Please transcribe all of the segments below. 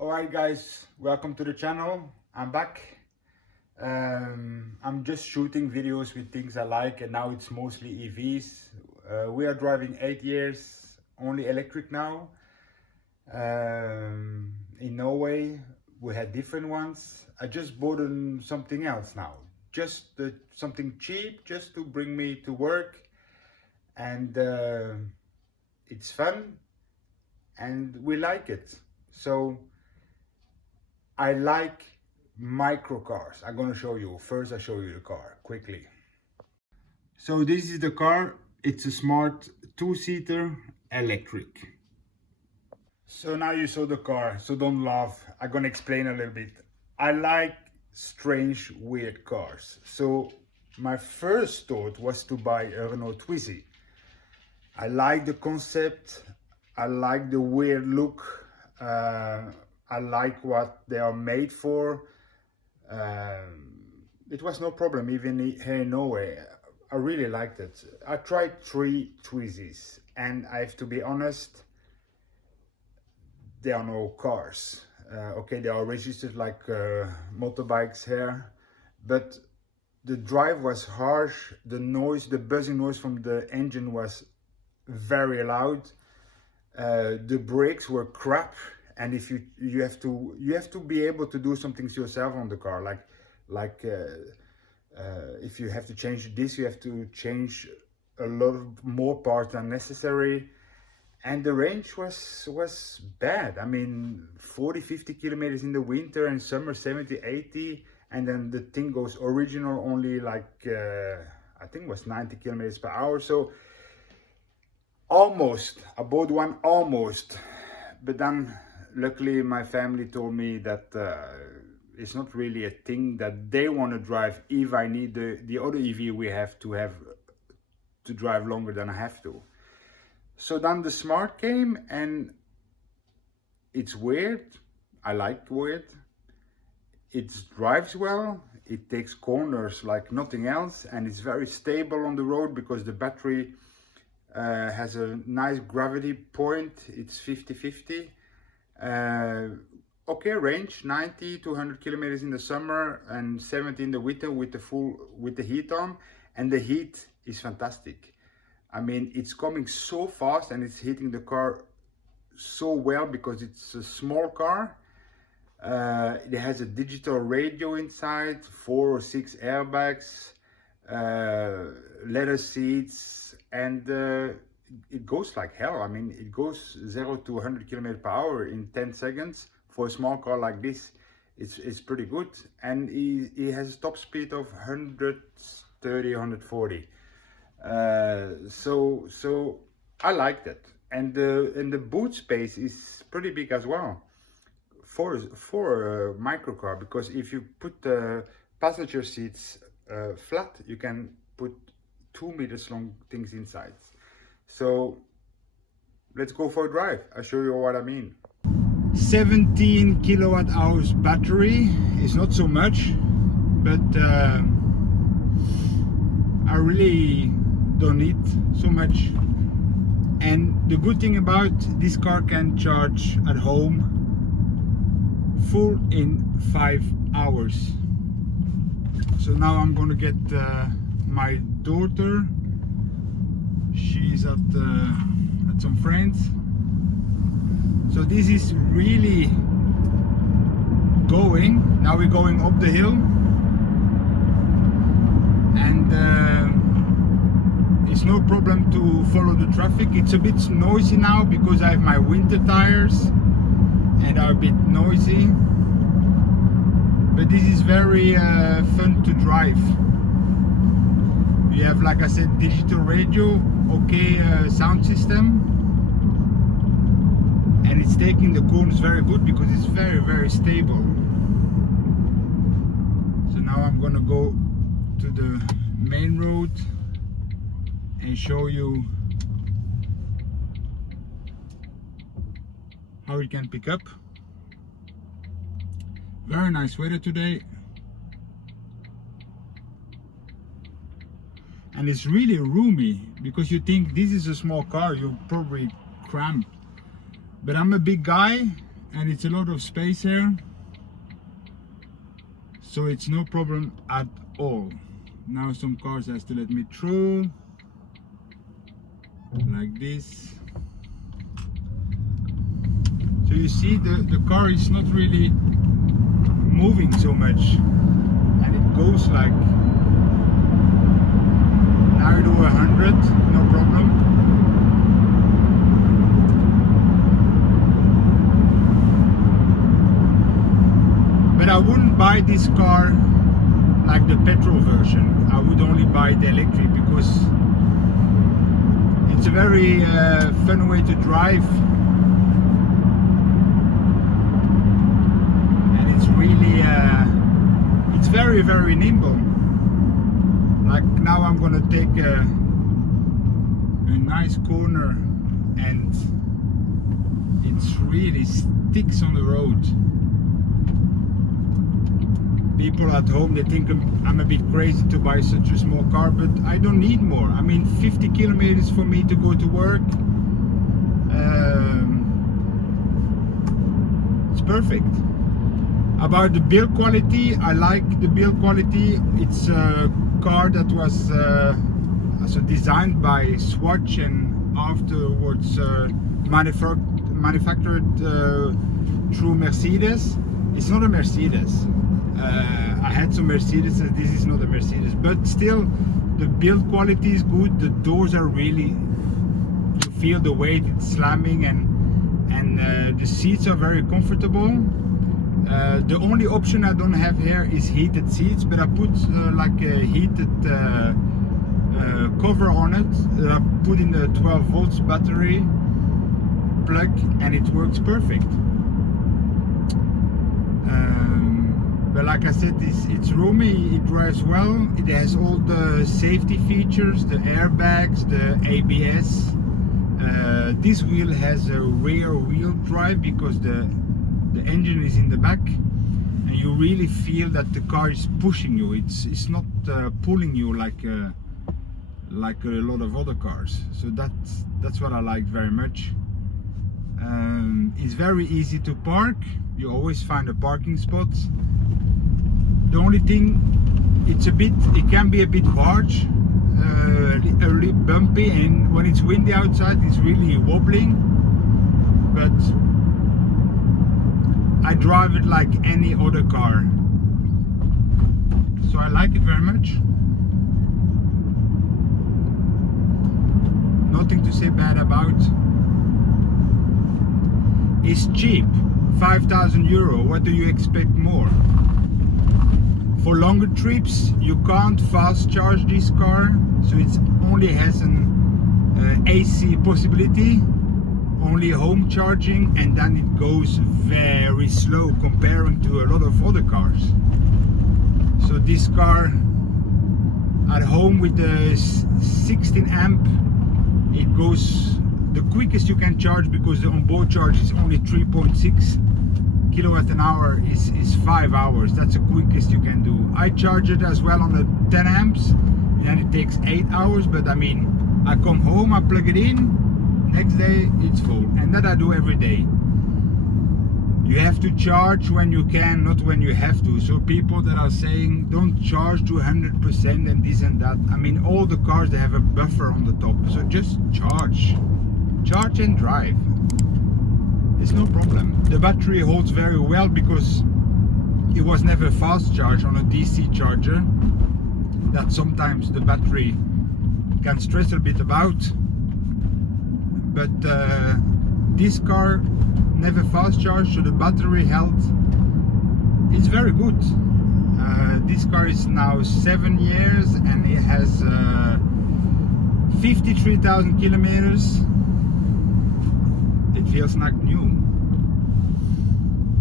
Alright guys, welcome to the channel. I'm back. I'm just shooting videos with things I like, and now it's mostly EVs. We are driving 8 years, only electric now. In Norway we had different ones. I just bought something else now, just something cheap, just to bring me to work, and it's fun and we like it. So I like micro cars. I'm gonna show you. First I show you the car quickly. So this is the car. It's a smart two-seater electric. So now you saw the car, so don't laugh. I'm gonna explain a little bit. I like strange, weird cars. So my first thought was to buy a Renault Twizy. I like the concept. I like the weird look. I like what they are made for. It was no problem even here in Norway. I really liked it. I tried 3 Twizys, and I have to be honest, they are no cars. Okay, they are registered like motorbikes here, but the drive was harsh. The noise, the buzzing noise from the engine was very loud. The brakes were crap, and if you have to be able to do some things yourself on the car, like if you have to change this, you have to change a lot of more parts than necessary. And the range was bad. I mean, 40-50 kilometers in the winter, and summer 70-80, and then the thing goes original only like I think it was 90 kilometers per hour. So almost, I bought one almost, but then luckily my family told me that it's not really a thing that they want to drive if I need the other EV we have to drive longer than I have to. So then the Smart came, and it's weird. I like weird. It drives well. It takes corners like nothing else, and it's very stable on the road because the battery has a nice gravity point. It's 50-50. Okay, range 90 to 100 kilometers in the summer and 70 in the winter with the heat on, and the heat is fantastic. I mean, it's coming so fast and it's hitting the car so well because it's a small car. It has a digital radio inside, 4 or 6 airbags, leather seats, and it goes like hell. I mean, it goes 0 to 100 kilometers per hour in 10 seconds. For a small car like this, it's pretty good. And it has a top speed of 130, 140. So I liked it, and the boot space is pretty big as well for a micro car, because if you put the passenger seats flat, you can put 2 meters long things inside. So let's go for a drive. I'll show you what I mean. 17 kilowatt hours battery is not so much, but I really don't need so much. And the good thing about this car can charge at home full in 5 hours. So now I'm gonna get my daughter. She's at some friends. So this is really going. Now we're going up the hill, and it's no problem to follow the traffic. It's a bit noisy now because I have my winter tires and are a bit noisy, but this is very fun to drive. You have, like I said, digital radio, okay, sound system, and it's taking the corners very good because it's very stable. So now I'm gonna go to the main road and show you how it can pick up. Very nice weather today, and it's really roomy, because you think this is a small car, you probably cram, But I'm a big guy and it's a lot of space here, so it's no problem at all. Now some cars has to let me through, like this. So you see the car is not really moving so much, and it goes like, now I do 100, no problem. But I wouldn't buy this car like the petrol version. I would only buy the electric because it's a very fun way to drive, and it's really it's very, very nimble. Like now I'm gonna take a nice corner and it's really sticks on the road. People at home, they think I'm a bit crazy to buy such a small car, but I don't need more. I mean, 50 kilometers for me to go to work. It's perfect. About the build quality, I like the build quality. It's a car that was also designed by Swatch and afterwards manufactured through Mercedes. It's not a Mercedes. I had some Mercedes, and this is not a Mercedes, but still the build quality is good. The doors are really, you feel the weight, it's slamming, and the seats are very comfortable. The only option I don't have here is heated seats, but I put like a heated cover on it that I put in the 12 volts battery plug, and it works perfect. But like I said, it's roomy, it drives well, it has all the safety features, the airbags, the ABS. This wheel has a rear wheel drive because the engine is in the back, and you really feel that the car is pushing you. It's not pulling you like a lot of other cars. So that's what I like very much. It's very easy to park. You always find a parking spot. The only thing, it can be a bit harsh, a little bumpy, and when it's windy outside, it's really wobbling. But I drive it like any other car, so I like it very much. Nothing to say bad about. It's cheap, 5,000 euro. What do you expect more? For longer trips, you can't fast charge this car, so it only has an AC possibility, only home charging, and then it goes very slow comparing to a lot of other cars. So this car at home with the 16 amp, it goes the quickest you can charge, because the onboard charge is only 3.6 kilowatt an hour is 5 hours. That's the quickest you can do. I charge it as well on the 10 amps, and it takes 8 hours, but I mean, I come home, I plug it in, next day it's full, and that I do every day. You have to charge when you can, not when you have to. So people that are saying don't charge to 100% and this and that, I mean, all the cars, they have a buffer on the top, so just charge and drive. It's no problem. The battery holds very well because it was never fast charged on a DC charger. That sometimes the battery can stress a bit about, but this car never fast charged, so the battery health is very good. This car is now 7 years and it has 53,000 kilometers. It feels like new.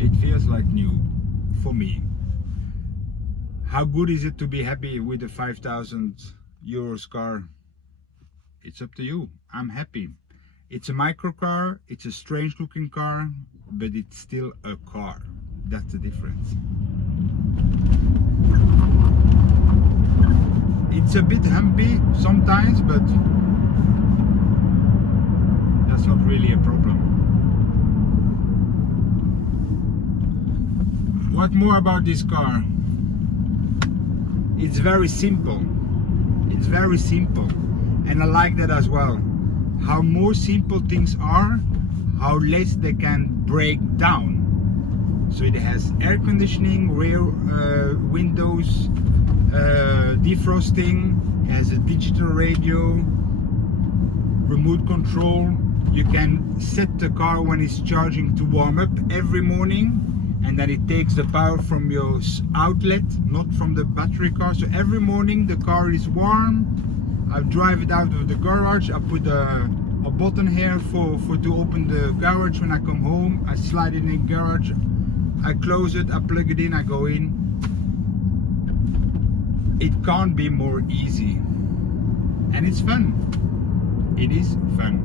It feels like new for me. How good is it to be happy with a 5,000 euros car? It's up to you. I'm happy. It's a micro car, it's a strange looking car, but it's still a car. That's the difference. It's a bit humpy sometimes, but that's not really a problem. What more about this car? It's very simple. It's very simple, and I like that as well. How more simple things are, how less they can break down. So it has air conditioning, rear windows, defrosting, has a digital radio, remote control. You can set the car when it's charging to warm up every morning, and then it takes the power from your outlet, not from the battery car. So every morning the car is warm. I drive it out of the garage. I put a button here for to open the garage when I come home. I slide it in the garage, I close it, I plug it in, I go in. It can't be more easy, and it's fun. It is fun.